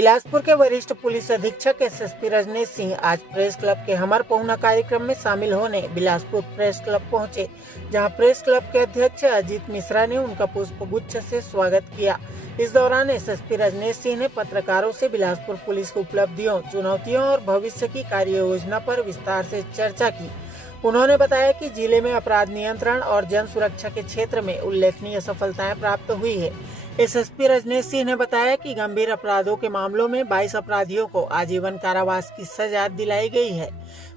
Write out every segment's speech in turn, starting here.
बिलासपुर के वरिष्ठ पुलिस अधीक्षक एसएसपी रजनीश सिंह आज प्रेस क्लब के हमर पहुना कार्यक्रम में शामिल होने बिलासपुर प्रेस क्लब पहुंचे, जहां प्रेस क्लब के अध्यक्ष अजीत मिश्रा ने उनका पुष्प गुच्छ से स्वागत किया। इस दौरान एसएसपी रजनीश सिंह ने पत्रकारों से बिलासपुर पुलिस की उपलब्धियों, चुनौतियों और भविष्य की कार्य योजना पर विस्तार से चर्चा की। उन्होंने बताया कि जिले में अपराध नियंत्रण और जन सुरक्षा के क्षेत्र में उल्लेखनीय सफलताएं प्राप्त हुई है। एसएसपी रजनीश सिंह ने बताया कि गंभीर अपराधों के मामलों में 22 अपराधियों को आजीवन कारावास की सजा दिलाई गई है।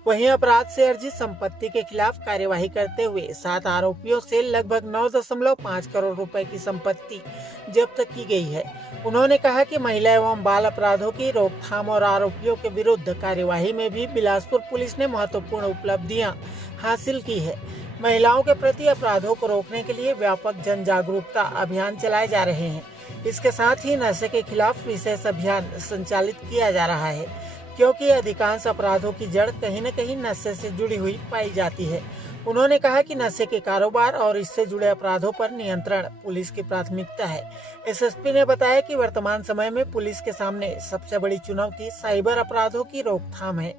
वहीं अपराध से अर्जित संपत्ति के खिलाफ कार्यवाही करते हुए 7 आरोपियों से लगभग 9.5 करोड़ रुपए की संपत्ति जब्त की गई है। उन्होंने कहा कि महिला एवं बाल अपराधों की रोकथाम और आरोपियों के विरुद्ध कार्यवाही में भी बिलासपुर पुलिस ने महत्वपूर्ण उपलब्धियां हासिल की है। महिलाओं के प्रति अपराधों को रोकने के लिए व्यापक जन जागरूकता अभियान चलाए जा रहे हैं। इसके साथ ही नशे के खिलाफ विशेष अभियान संचालित किया जा रहा है, क्योंकि अधिकांश अपराधों की जड़ कहीं न कहीं नशे से जुड़ी हुई पाई जाती है। उन्होंने कहा कि नशे के कारोबार और इससे जुड़े अपराधों पर नियंत्रण पुलिस की प्राथमिकता है। एसएसपी ने बताया कि वर्तमान समय में पुलिस के सामने सबसे बड़ी चुनौती साइबर अपराधों की रोकथाम है।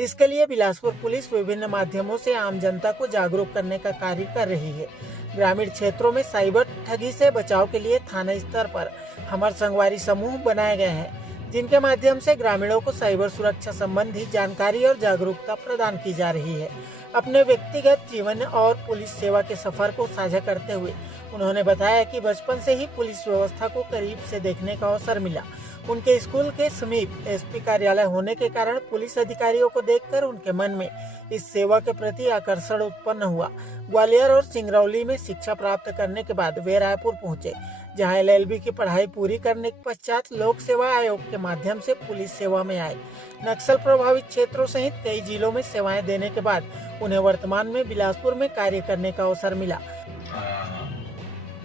इसके लिए बिलासपुर पुलिस विभिन्न माध्यमों से आम जनता को जागरूक करने का कार्य कर रही है। ग्रामीण क्षेत्रों में साइबर ठगी से बचाव के लिए थाना स्तर पर हमर संगवारी समूह बनाए गए हैं, जिनके माध्यम से ग्रामीणों को साइबर सुरक्षा संबंधी जानकारी और जागरूकता प्रदान की जा रही है। अपने व्यक्तिगत जीवन और पुलिस सेवा के सफर को साझा करते हुए उन्होंने बताया कि बचपन से ही पुलिस व्यवस्था को करीब से देखने का अवसर मिला। उनके स्कूल के समीप एसपी कार्यालय होने के कारण पुलिस अधिकारियों को देखकर उनके मन में इस सेवा के प्रति आकर्षण उत्पन्न हुआ। ग्वालियर और सिंगरौली में शिक्षा प्राप्त करने के बाद वे रायपुर पहुंचे, जहां एलएलबी की पढ़ाई पूरी करने के पश्चात लोक सेवा आयोग के माध्यम से पुलिस सेवा में आए। नक्सल प्रभावित क्षेत्रों सहित कई जिलों में सेवाएं देने के बाद उन्हें वर्तमान में बिलासपुर में कार्य करने का अवसर मिला।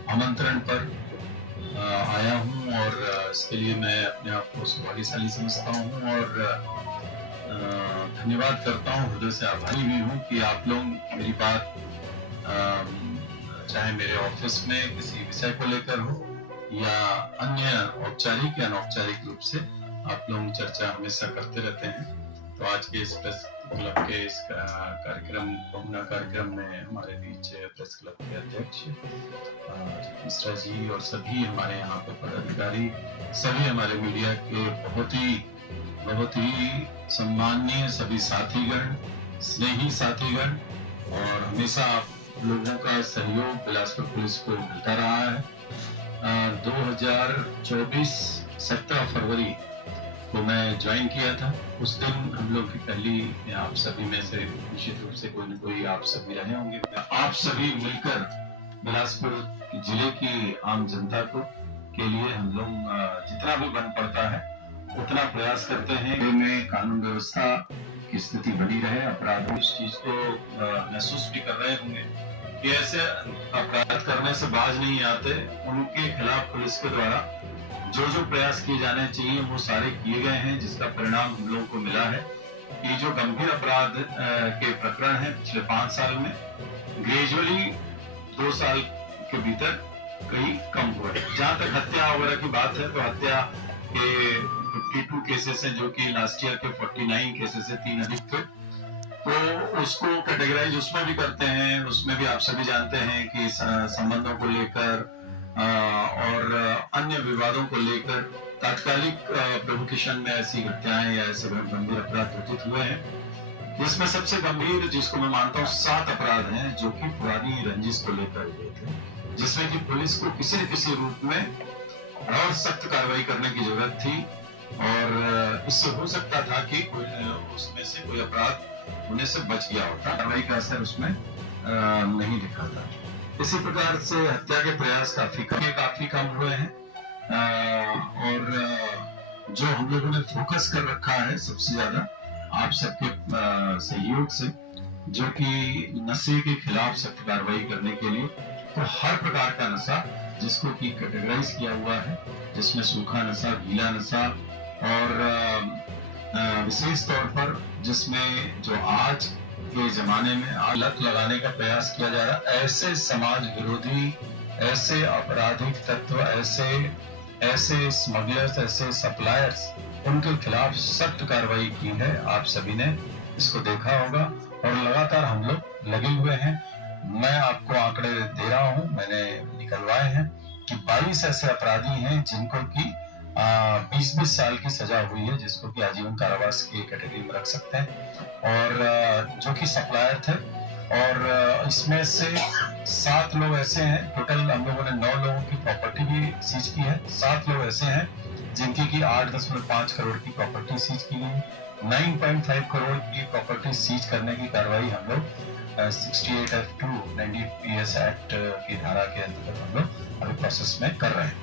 आमंत्रण पर आया हूं और इसके लिए मैं अपने आप को सौभाग्यशाली समझता हूं और धन्यवाद करता हूं, हृदय से आभारी भी हूं कि आप लोग मेरी बात चाहे मेरे ऑफिस में किसी विषय को लेकर हो या अन्य औपचारिक या अनौपचारिक रूप से आप लोग चर्चा हमेशा करते रहते हैं। तो आज के इस प्रेस क्लब के इस कार्यक्रम में हमारे बीच प्रेस क्लब के अध्यक्ष मिश्रा जी और सभी हमारे यहाँ पे पदाधिकारी, सभी हमारे मीडिया के बहुत ही सम्माननीय सभी साथीगण, स्नेही साथीगण, और हमेशा आप लोगों का सहयोग बिलासपुर पुलिस को मिलता रहा है। 2024 17 फरवरी को मैं ज्वाइन किया था। उस दिन हम लोग की पहली, आप सभी में से निश्चित रूप से कोई न कोई आप सभी रहे होंगे। आप सभी मिलकर बिलासपुर जिले की आम जनता के लिए हम लोग जितना भी बन पड़ता है उतना प्रयास करते हैं में कानून व्यवस्था की स्थिति बनी रहे। अपराधी इस चीज को महसूस भी कर रहे होंगे कि ऐसे अपराध करने से बाज नहीं आते। उनके खिलाफ पुलिस के द्वारा जो प्रयास किए जाने चाहिए वो सारे किए गए हैं, जिसका परिणाम हम लोगों को मिला है कि जो गंभीर अपराध के प्रकरण हैं पिछले 5 साल में ग्रेजुअली 2 साल के भीतर कई कम हुए। जहां तक हत्या वगैरह की बात है तो हत्या के 52 केसेस हैं, जो कि लास्ट ईयर के 49 केसेस से 3 अधिक थे। तो उसको कैटेगराइज उसमें भी करते हैं। उसमें भी आप सभी जानते हैं कि संबंधों को लेकर और अन्य विवादों को लेकर तात्कालिक प्रोवोकेशन में ऐसी घटनाएं या ऐसे गंभीर अपराध घटित हुए हैं, जिसमें सबसे गंभीर, जिसको मैं मानता हूँ, 7 अपराध हैं जो कि पुरानी रंजिश को लेकर हुए थे, जिसमें कि पुलिस को किसी न किसी रूप में और सख्त कार्रवाई करने की जरूरत थी और इससे हो सकता था कि उसमें से कोई अपराध होने से बच गया होता। कार्रवाई का असर उसमें नहीं दिखा था। इसी प्रकार से हत्या के प्रयास काफी कम हुए हैं और जो हम लोगों ने फोकस कर रखा है सबसे ज्यादा आप सबके सहयोग से, जो कि नशे के खिलाफ सख्त कार्रवाई करने के लिए, तो हर प्रकार का नशा जिसको कि कैटेगराइज किया हुआ है, जिसमें सूखा नशा, गीला नशा और विशेष तौर पर जिसमें जो आज के जमाने में लत लगाने का प्रयास किया जा रहा है, ऐसे समाज विरोधी, ऐसे आपराधिक तत्व, ऐसे स्मगलर्स, ऐसे सप्लायर्स, उनके खिलाफ सख्त कार्रवाई की है। आप सभी ने इसको देखा होगा और लगातार हम लोग लगे हुए हैं। मैं आपको आंकड़े दे रहा हूं, मैंने निकलवाए हैं कि 22 ऐसे अपराधी हैं जिनको की 20-20 साल की सजा हुई है, जिसको कि आजीवन कारावास की कैटेगरी में रख सकते हैं। और जो कि सप्लायर थे, और इसमें से 7 लोग ऐसे हैं, टोटल हम लोगों ने 9 लोगों की प्रॉपर्टी भी सीज की है। 7 लोग ऐसे हैं जिनकी की 8.5 करोड़ की प्रॉपर्टी सीज की गई। 9.5 करोड़ की प्रॉपर्टी सीज करने की कार्रवाई हम लोग 68F2 90 PS एक्ट की धारा के अंतर्गत हम लोग अभी प्रोसेस में कर रहे हैं।